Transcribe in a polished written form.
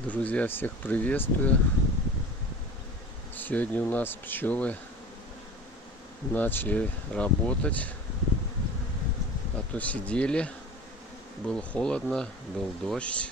Друзья, всех приветствую. Сегодня у нас пчелы начали работать, а то сидели, было холодно, был дождь.